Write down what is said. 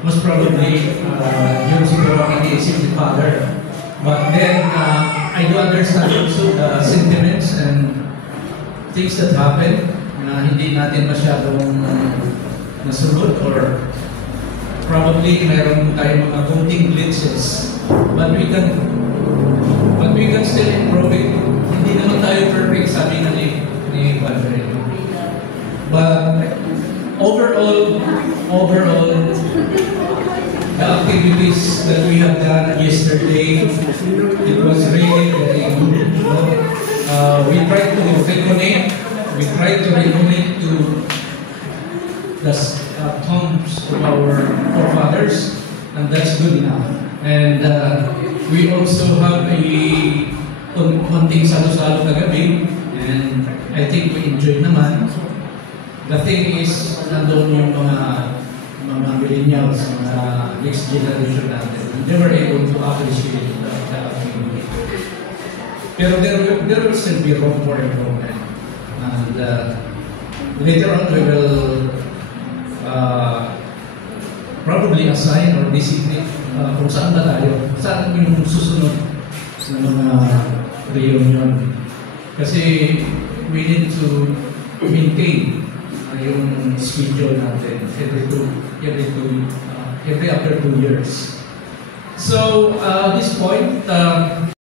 most probably, yun siguro ang iniisip ni Father. But then, I do understand also the sentiments and things that happen na hindi natin masyadong nasunod, or probably mayroon tayong mga konting glitches. But we can still improve it. Hindi naman tayo perfect, sabi na ni Padre. But overall, the activities that we have done yesterday, it was really very good. We tried to reconnect, we tried to reconnect to the tombs of our forefathers, and that's good enough. And we also have a konting salo-salo kagabi, and I think we enjoyed naman. The thing is, nandun yung mga millennials, mga next generation natin. They were able to appreciate the activity. Pero there will still be room for improvement. And later on, we will probably assign or discipline kung saan ba tayo, saan yung susunod ng mga reunion. Kasi we need to maintain yung schedule natin every after 2 years. So, at this point,